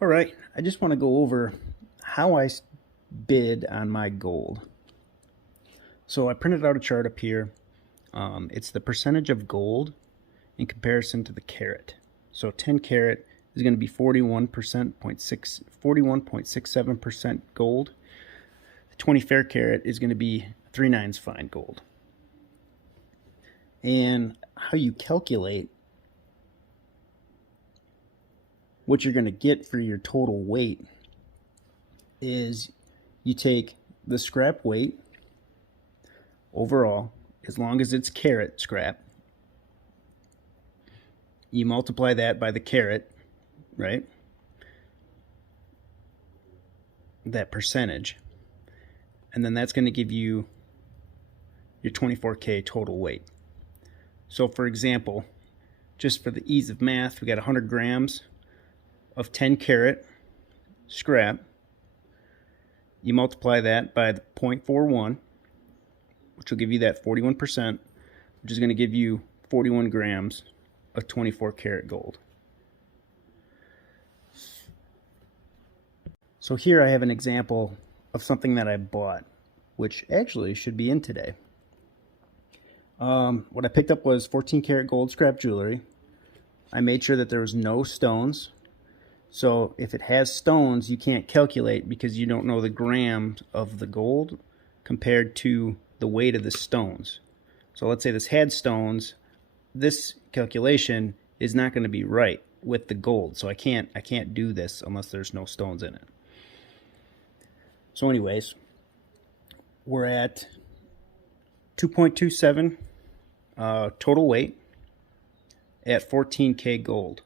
All right, I just want to go over how I bid on my gold. So I printed out a chart up here. It's the percentage of gold in comparison to the carat. So 10 carat is going to be 41.67% gold. 20 fair carat is going to be 3/9 fine gold. And how you calculate what you're going to get for your total weight is you take the scrap weight overall, as long as it's carat scrap, you multiply that by the carat, right? That percentage. And then that's going to give you your 24K total weight. So for example, just for the ease of math, we got 100 grams of 10 carat scrap. You multiply that by the 0.41, which will give you that 41%, which is going to give you 41 grams of 24 karat gold. So here I have an example of something that I bought, which actually should be in today. What I picked up was 14 karat gold scrap jewelry. I made sure that there was no stones. So if it has stones, you can't calculate because you don't know the grams of the gold compared to the weight of the stones. So let's say this had stones. This calculation is not going to be right with the gold. So I can't do this unless there's no stones in it. So anyways, we're at 2.27 total weight at 14K gold.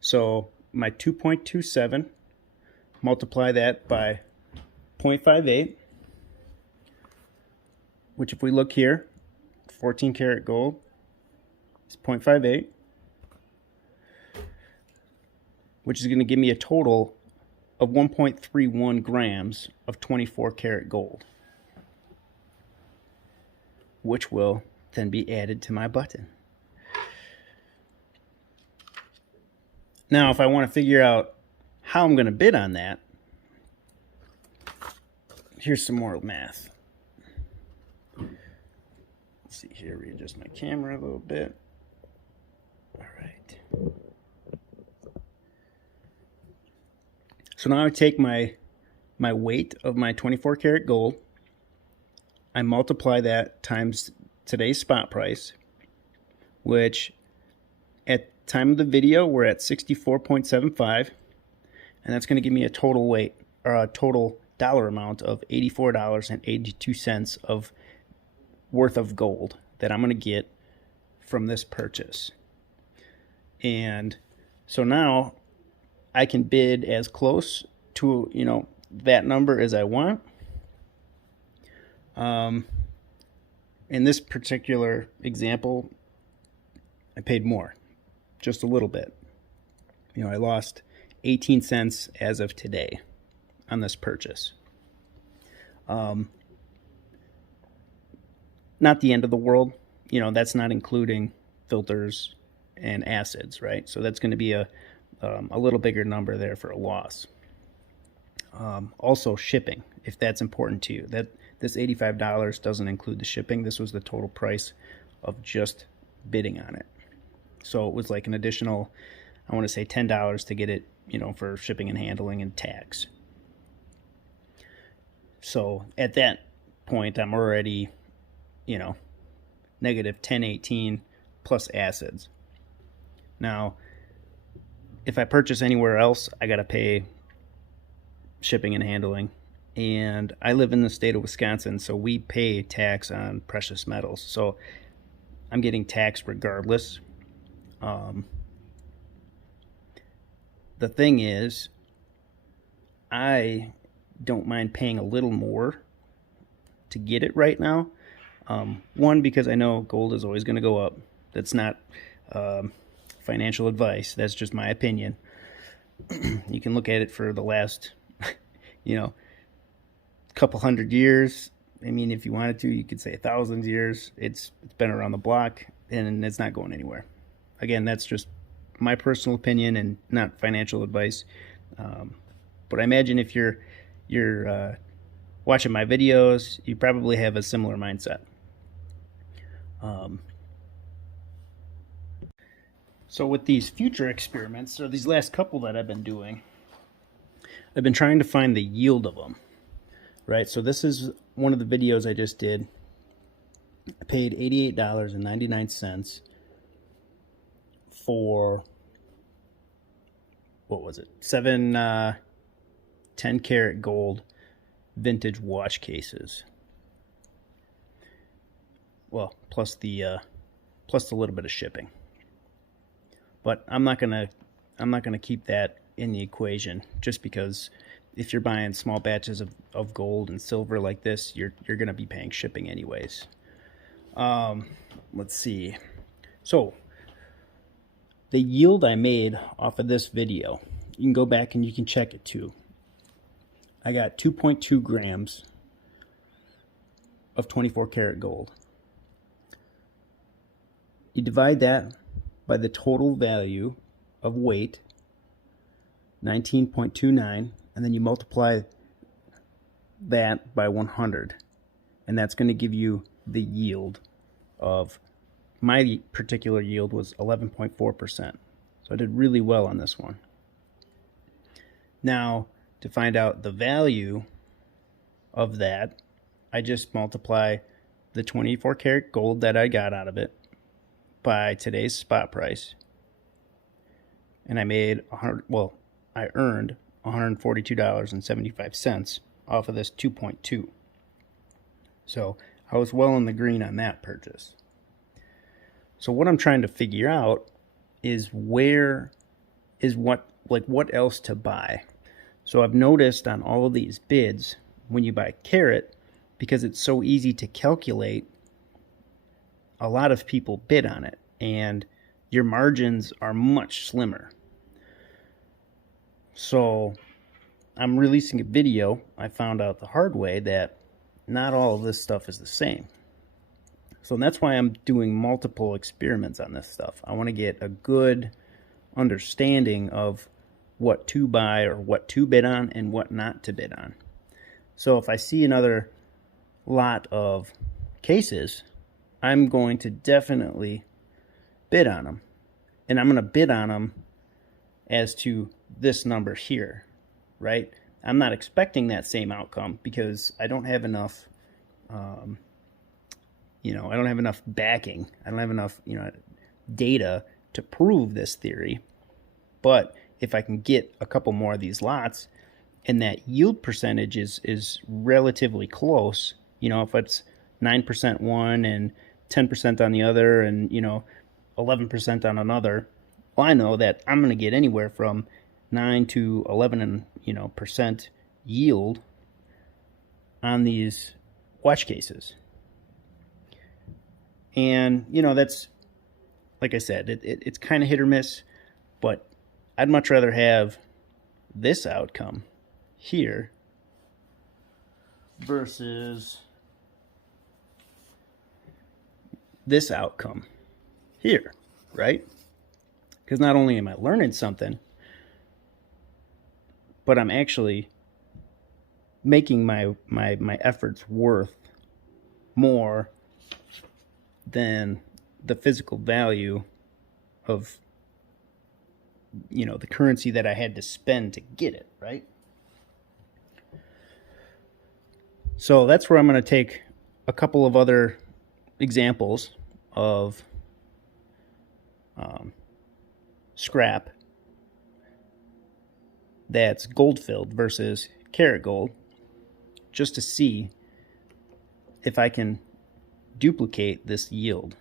So my 2.27, multiply that by 0.58, which if we look here, 14 karat gold is 0.58, which is going to give me a total of 1.31 grams of 24 karat gold, which will then be added to my button. Now, if I want to figure out how I'm going to bid on that, here's some more math. Let's see here, readjust my camera a little bit. All right. So now I take my weight of my 24 karat gold, I multiply that times today's spot price, which at time of the video we're at 64.75, and that's going to give me a total weight, or a total dollar amount of $84.82 of worth of gold that I'm going to get from this purchase. And so now I can bid as close to, that number as I want. In this particular example, I paid more, just a little bit. I lost 18 cents as of today on this purchase. Not the end of the world. That's not including filters and acids, right? So that's going to be a little bigger number there for a loss. Also shipping, if that's important to you. This $85 doesn't include the shipping. This was the total price of just bidding on it. So it was like an additional, I want to say $10 to get it, for shipping and handling and tax. So at that point, I'm already, negative 1018 plus acids. Now, if I purchase anywhere else, I got to pay shipping and handling. And I live in the state of Wisconsin, so we pay tax on precious metals. So I'm getting taxed regardless. The thing is, I don't mind paying a little more to get it right now. One, because I know gold is always going to go up. That's not financial advice. That's just my opinion. You can look at it for the last, couple hundred years. I mean, if you wanted to, you could say 1,000 years. It's been around the block, and it's not going anywhere. Again, that's just my personal opinion and not financial advice. But I imagine if you're watching my videos, you probably have a similar mindset. So with these future experiments, or these last couple that I've been doing, I've been trying to find the yield of them, right? So this is one of the videos I just did. I paid $88.99 for, what was it, 10 karat gold vintage watch cases. Well, plus the little bit of shipping. But I'm not gonna keep that in the equation, just because if you're buying small batches of gold and silver like this, you're gonna be paying shipping anyways. Let's see. So the yield I made off of this video, you can go back and you can check it too. I got 2.2 grams of 24 karat gold. You divide that by the total value of weight, 19.29, and then you multiply that by 100, and that's going to give you the yield of, my particular yield was 11.4%. So I did really well on this one. Now, to find out the value of that, I just multiply the 24 karat gold that I got out of it by today's spot price, and I made I earned $142.75 off of this 2.2. So I was well in the green on that purchase. So what I'm trying to figure out is what else to buy. So I've noticed on all of these bids, when you buy carat, because it's so easy to calculate, a lot of people bid on it, and your margins are much slimmer. So I'm releasing a video. I found out the hard way that not all of this stuff is the same. So that's why I'm doing multiple experiments on this stuff. I want to get a good understanding of what to buy or what to bid on and what not to bid on. So if I see another lot of cases, I'm going to definitely bid on them. And I'm going to bid on them as to this number here, right? I'm not expecting that same outcome because I don't have enough, I don't have enough backing. I don't have enough, data to prove this theory. But if I can get a couple more of these lots and that yield percentage is relatively close, if it's 9% one and 10% on the other and, 11% on another, well, I know that I'm going to get anywhere from 9 to 11 percent yield on these watch cases. And, that's, like I said, it's kind of hit or miss, but I'd much rather have this outcome here versus this outcome here, right? Because not only am I learning something, but I'm actually making my efforts worth more than the physical value of the currency that I had to spend to get it, right? So that's where I'm going to take a couple of other examples of scrap that's gold filled versus karat gold, just to see if I can duplicate this yield,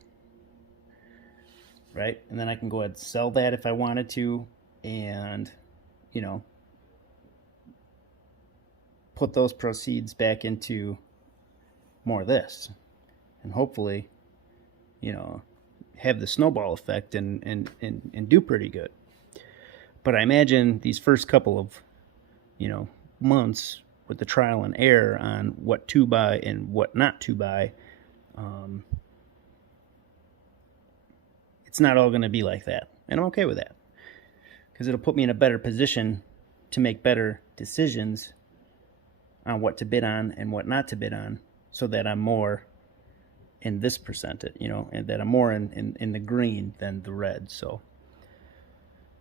right? And then I can go ahead and sell that if I wanted to, and put those proceeds back into more of this, and hopefully have the snowball effect and do pretty good. But I imagine these first couple of months with the trial and error on what to buy and what not to buy, it's not all going to be like that, and I'm okay with that, because it'll put me in a better position to make better decisions on what to bid on and what not to bid on, so that I'm more in this percentage, you know, and that I'm more in the green than the red. So,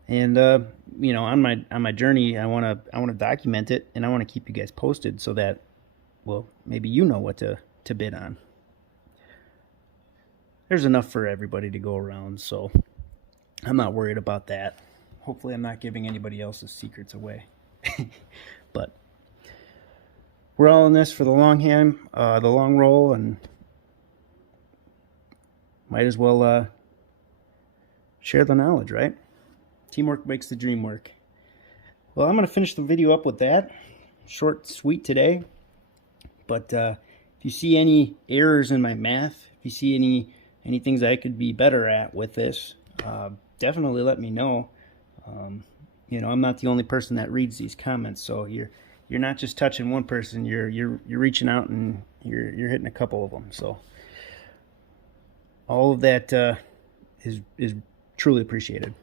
and you know, on my journey, I want to document it, and I want to keep you guys posted so that, well, maybe you know what to bid on. There's enough for everybody to go around, so I'm not worried about that. Hopefully I'm not giving anybody else's secrets away. But we're all in this for the long roll, and might as well share the knowledge, right? Teamwork makes the dream work. Well, I'm going to finish the video up with that. Short, sweet today. But if you see any errors in my math, if you see any things I could be better at with this, definitely let me know. You know, I'm not the only person that reads these comments, so you're not just touching one person. You're reaching out, and you're hitting a couple of them. So all of that is truly appreciated.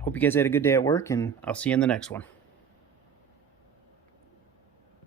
Hope you guys had a good day at work, and I'll see you in the next one.